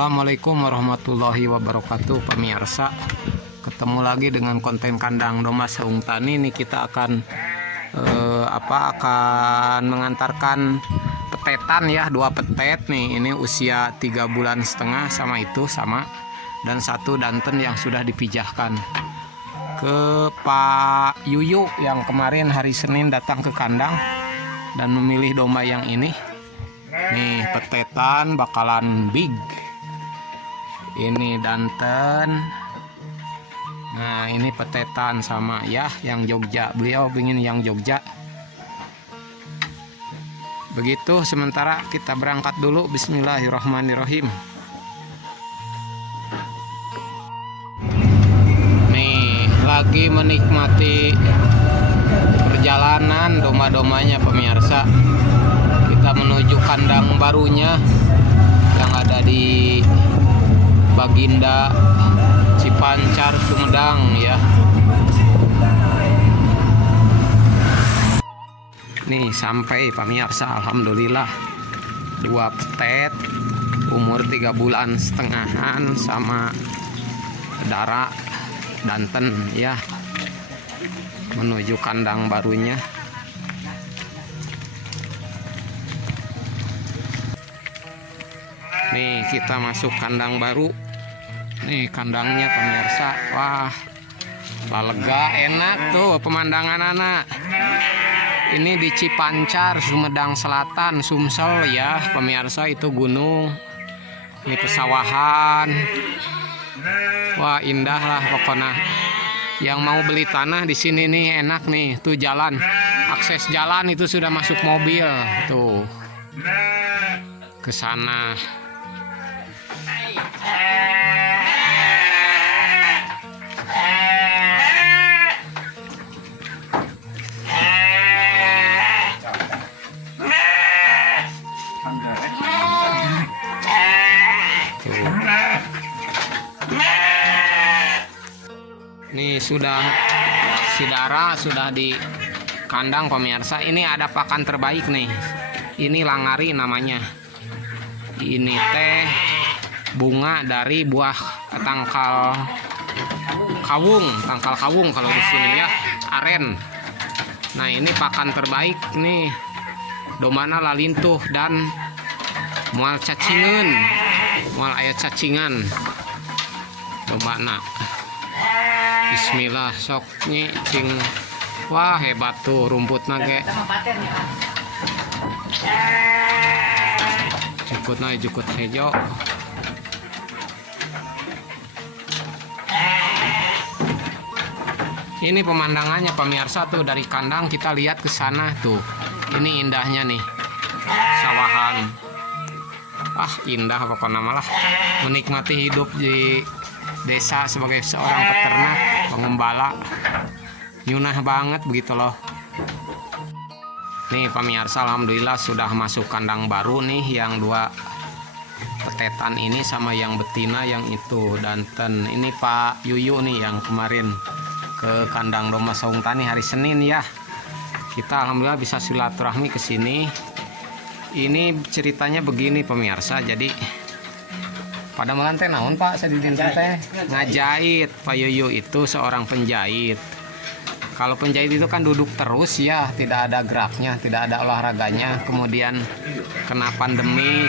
Assalamualaikum warahmatullahi wabarakatuh pemirsa. Ketemu lagi dengan konten kandang domba Saung Tani. Ini kita akan akan mengantarkan petetan ya, 2 petet nih. Ini usia 3,5 bulan sama itu sama, dan 1 danten yang sudah dipijahkan ke Pak Yuyu yang kemarin hari Senin datang ke kandang dan memilih domba yang ini. Nih petetan bakalan big. Ini danten. Nah ini petetan sama ya yang Jogja. Beliau ingin yang Jogja. Begitu, sementara kita berangkat dulu. Bismillahirrahmanirrahim. Nih lagi menikmati perjalanan domba-dombanya pemirsa. Kita menuju kandang barunya yang ada di Baginda Cipancar Sumedang ya. Nih sampai pemirsa, alhamdulillah 2 petet umur 3,5 bulan sama darah danten ya, menuju kandang barunya. Nih kita masuk kandang baru. Nih kandangnya pemirsa. Wah, lega, enak tuh pemandangan anak. Ini di Cipancar Sumedang Selatan, Sumsel ya pemirsa, itu gunung. Ini pesawahan. Wah indah lah pokoknya. Yang mau beli tanah di sini nih enak nih. Tuh jalan, akses jalan itu sudah masuk mobil tuh ke sana. Nih sudah si Dara sudah di kandang pemirsa. Ini ada pakan terbaik nih. Ini langari namanya. Ini teh bunga dari buah tangkal kawung kalau di sini ya, aren. Nah ini pakan terbaik nih. Domana lalintuh dan mual cacingan, mual ayat cacingan. Domana. Bismillah sok nyicing. Wah hebat tuh rumputna ge. Jukut hejo. Ini pemandangannya pemirsa tuh dari kandang kita lihat ke sana tuh. Ini indahnya nih. Sawahan. Ah indah pokoknya malah. Menikmati hidup di desa sebagai seorang peternak, pengembala. Nyunah banget begitu loh. Nih pemirsa, alhamdulillah sudah masuk kandang baru nih, yang 2 petetan ini sama yang betina yang itu danten. Ini Pak Yuyu nih yang kemarin ke kandang domba Saung Tani hari Senin ya. Kita alhamdulillah bisa silaturahmi ke sini. Ini ceritanya begini pemirsa. Jadi pada malam teh naon Pak sadidin teh ngajahit. Pak Yuyu itu seorang penjahit. Kalau penjahit itu kan duduk terus ya, tidak ada geraknya, tidak ada olahraganya. Kemudian kena pandemi,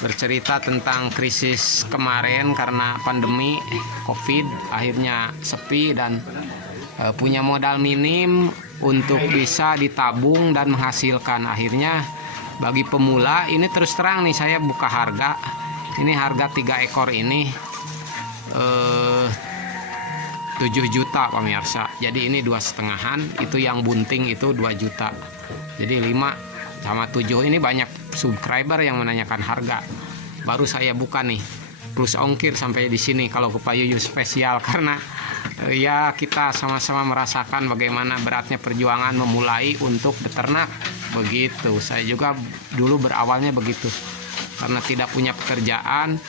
bercerita tentang krisis kemarin karena pandemi COVID, akhirnya sepi dan punya modal minim untuk bisa ditabung dan menghasilkan. Akhirnya bagi pemula ini terus terang nih saya buka harga. Ini harga 3 ekor ini 7 juta pemirsa. Jadi ini 2,5-an, itu yang bunting itu 2 juta. Jadi 5 sama 7 ini banyak subscriber yang menanyakan harga. Baru saya buka nih. Plus ongkir sampai di sini kalau ke Pak Yuyu spesial karena ya kita sama-sama merasakan bagaimana beratnya perjuangan memulai untuk beternak. Begitu. Saya juga dulu berawalnya begitu. Karena tidak punya pekerjaan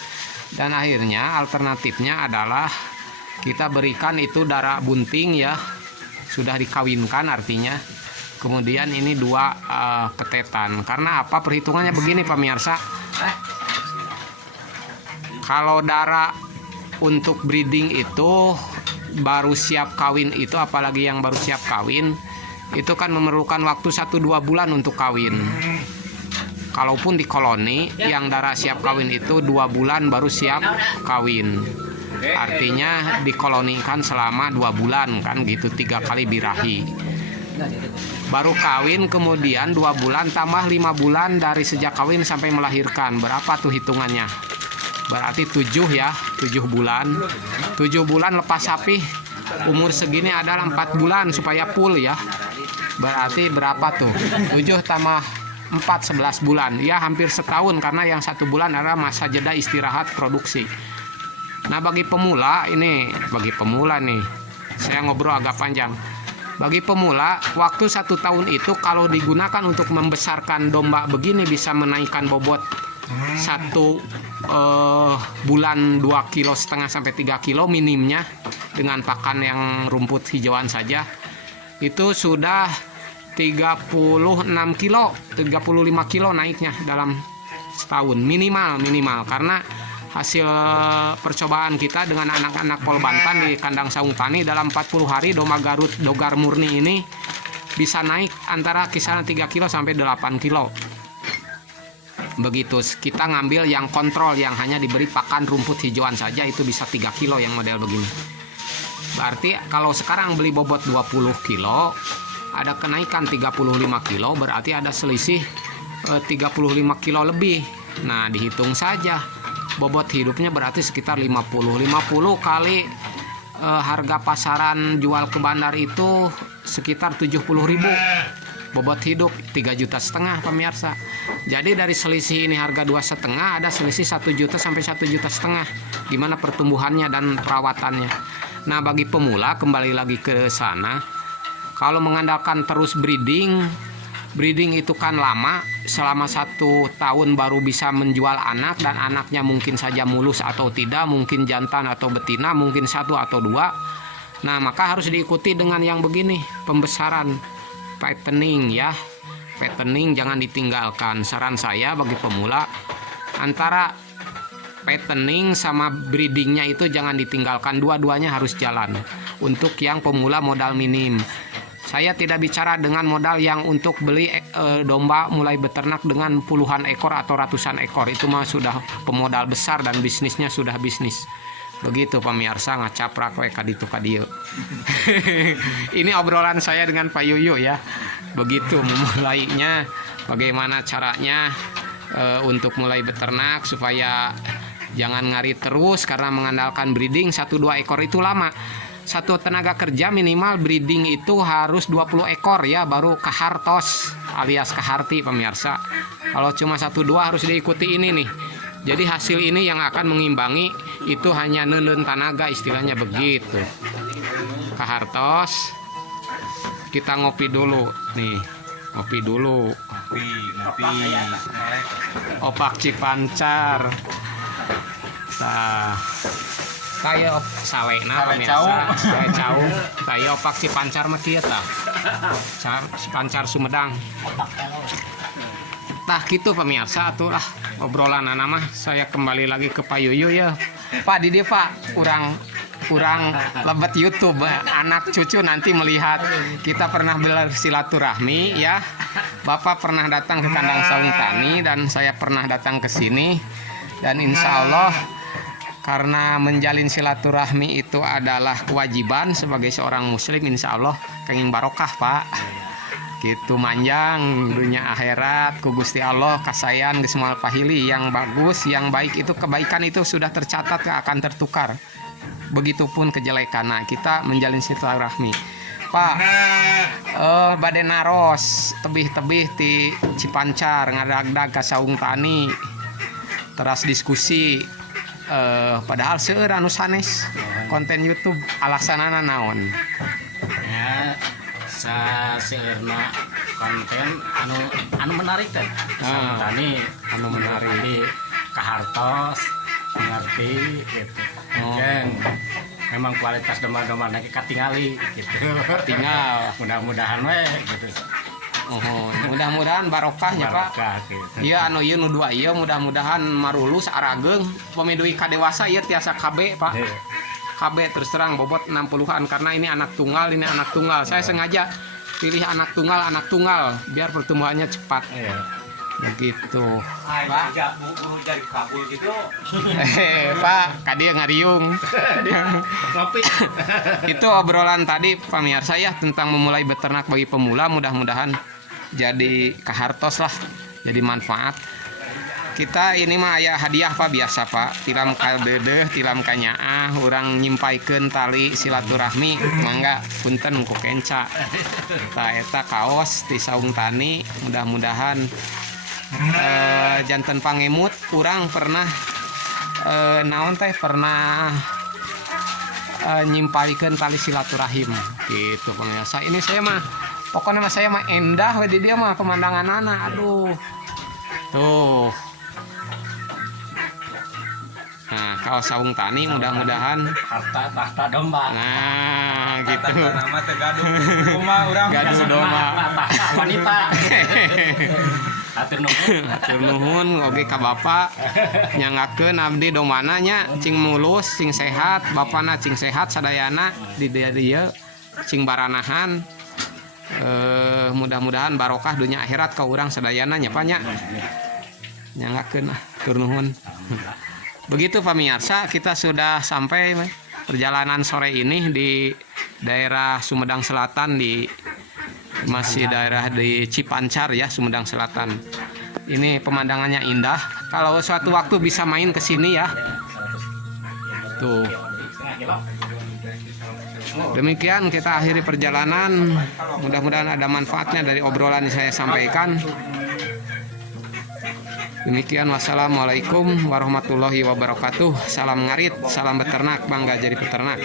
dan akhirnya alternatifnya adalah kita berikan itu darah bunting ya, sudah dikawinkan artinya. Kemudian ini 2 petetan. Karena apa perhitungannya begini pemirsa? Kalau darah untuk breeding itu baru siap kawin itu, apalagi yang baru siap kawin itu kan memerlukan waktu 1-2 bulan untuk kawin. Kalaupun di koloni yang darah siap kawin itu 2 bulan baru siap kawin. Artinya dikolonikan selama 2 bulan kan gitu, 3 kali birahi. Baru kawin kemudian 2 bulan tambah 5 bulan dari sejak kawin sampai melahirkan. Berapa tuh hitungannya? Berarti 7 ya, 7 bulan. 7 bulan lepas sapi, umur segini adalah 4 bulan supaya full ya. Berarti berapa tuh? 7 tambah 4, 11 bulan. Ya hampir setahun, karena yang 1 bulan adalah masa jeda istirahat produksi. Nah bagi pemula nih, saya ngobrol agak panjang. Bagi pemula, waktu 1 tahun itu kalau digunakan untuk membesarkan domba begini bisa menaikkan bobot 1 bulan 2,5 kilo sampai 3 kilo minimnya, dengan pakan yang rumput hijauan saja itu sudah 36 kilo 35 kilo naiknya dalam setahun minimal, karena hasil percobaan kita dengan anak-anak Pol Bantan di kandang saung tani, dalam 40 hari domba Garut Dogar murni ini bisa naik antara kisaran 3 kilo sampai 8 kilo. Begitu kita ngambil yang kontrol, yang hanya diberi pakan rumput hijauan saja, itu bisa 3 kilo yang model begini. Berarti kalau sekarang beli bobot 20 kilo ada kenaikan 35 kilo, berarti ada selisih 35 kilo lebih. Nah dihitung saja bobot hidupnya berarti sekitar 50 kali harga pasaran jual ke bandar itu sekitar 70.000. Bobot hidup 3,5 juta pemirsa. Jadi dari selisih ini harga 2,5, ada selisih 1 juta sampai 1,5 juta. Gimana pertumbuhannya dan perawatannya. Nah bagi pemula kembali lagi ke sana, kalau mengandalkan terus breeding itu kan lama, selama 1 tahun baru bisa menjual anak, dan anaknya mungkin saja mulus atau tidak, mungkin jantan atau betina, mungkin 1 atau 2. Nah maka harus diikuti dengan yang begini, pembesaran, fattening ya. Fattening jangan ditinggalkan. Saran saya bagi pemula, antara fattening sama breedingnya itu jangan ditinggalkan, dua-duanya harus jalan. Untuk yang pemula modal minim, saya tidak bicara dengan modal yang untuk beli domba mulai beternak dengan puluhan ekor atau ratusan ekor. Itu mah sudah pemodal besar dan bisnisnya sudah bisnis. Begitu pemirsa, ngacaprak we kaditu kadieu. Ini obrolan saya dengan Pak Yuyu ya. Begitu memulainya, bagaimana caranya untuk mulai beternak supaya jangan ngarit terus, karena mengandalkan breeding 1-2 ekor itu lama. Satu tenaga kerja minimal breeding itu harus 20 ekor ya, baru kahartos alias kaharti pemirsa. Kalau cuma 1-2 harus diikuti ini nih. Jadi hasil ini yang akan mengimbangi itu hanya neun tanaga, istilahnya begitu. Kahartos. Kita ngopi dulu nih. Ngopi dulu. Ngopi. Opak Cipancar. Nah, kayak sawena pemirsa, kayak cau, kayak opak Cipancar mah kieu tah. Cipancar Sumedang. Tah gitu pemirsa, atuh lah obrolan mah. Saya kembali lagi ke Pak Yuyu ya. Pak di dia Pak, kurang lebet YouTube, anak cucu nanti melihat kita pernah bersilaturahmi ya. Bapak pernah datang ke kandang saung tani dan saya pernah datang ke sini, dan insya Allah karena menjalin silaturahmi itu adalah kewajiban sebagai seorang muslim, insya Allah kenging barokah Pak. Gitu manjang dunia akhirat ku Gusti Allah, kasayan geus moal pahili yang bagus, yang baik itu, kebaikan itu sudah tercatat, akan tertukar. Begitupun kejelekan. Nah, kita menjalin silaturahmi. Pak, bade naros tebih-tebih ti Cipancar ngadagdag ka saung tani. Teras diskusi padahal seueur anu sanes konten YouTube, alaksanana naon? Ya, seueurna konten anu menarik teh. Tani anu menarik di kahartos mengerti gitu. Jeung memang kualitas domba-domba lagi katingali gitu. Tinggal Mudah-mudahan we gitu. Oh, mudah-mudahan barokahnya Pak. Barokah gitu. Iya anu ieu nu dua ieu mudah-mudahan marulus arageung pamidui ka dewasa ieu tiasa KB Pak. Iya. KB terus terang bobot 60-an karena ini anak tunggal, ini anak tunggal. Saya sengaja pilih anak tunggal biar pertumbuhannya cepat. Iya. Begitu. Pak, buru jadi kabul gitu. Pak, kadi ngariung. Kopi. Itu obrolan tadi pemirsa ya tentang memulai beternak bagi pemula, mudah-mudahan jadi kahartos lah, jadi manfaat. Kita ini mah aya hadiah Pak biasa Pak, tilam ka dedeh, tilam ka nyaah, urang nyimpaikeun tali silaturahmi, mangga punten ku kenca. Tah eta kaos ti Saung Tani, mudah-mudahan janten pangemut urang pernah naon teh pernah nyimpaikeun tali silaturahim gitu pemirsa. Ini saya mah pokoknya mah saya mah endah we di dia mah pemandanganana, aduh tuh. Nah, kaos Saung Tani mudah-mudahan Harta tahta domba. nah gitu. Nama teh gaduh rumah urang. Gaduh domba. Tahta wanita. Atur nuhun. Hatur nuhun oge ka Bapak nyangakeun abdi domana nya cing mulus cing sehat, bapana cing sehat sadayana di dieu cing baranahan. Mudah-mudahan barokah dunia akhirat ka urang sadayana nya Pak nya. Nyangakeun hatur nuhun. Begitu pemirsa, kita sudah sampai perjalanan sore ini di daerah Sumedang Selatan, di masih daerah di Cipancar ya, Sumedang Selatan. Ini pemandangannya indah. Kalau suatu waktu bisa main ke sini ya. Tuh. Demikian kita akhiri perjalanan. Mudah-mudahan ada manfaatnya dari obrolan yang saya sampaikan. Demikian, wassalamualaikum warahmatullahi wabarakatuh. Salam ngarit, salam beternak, bangga jadi peternak.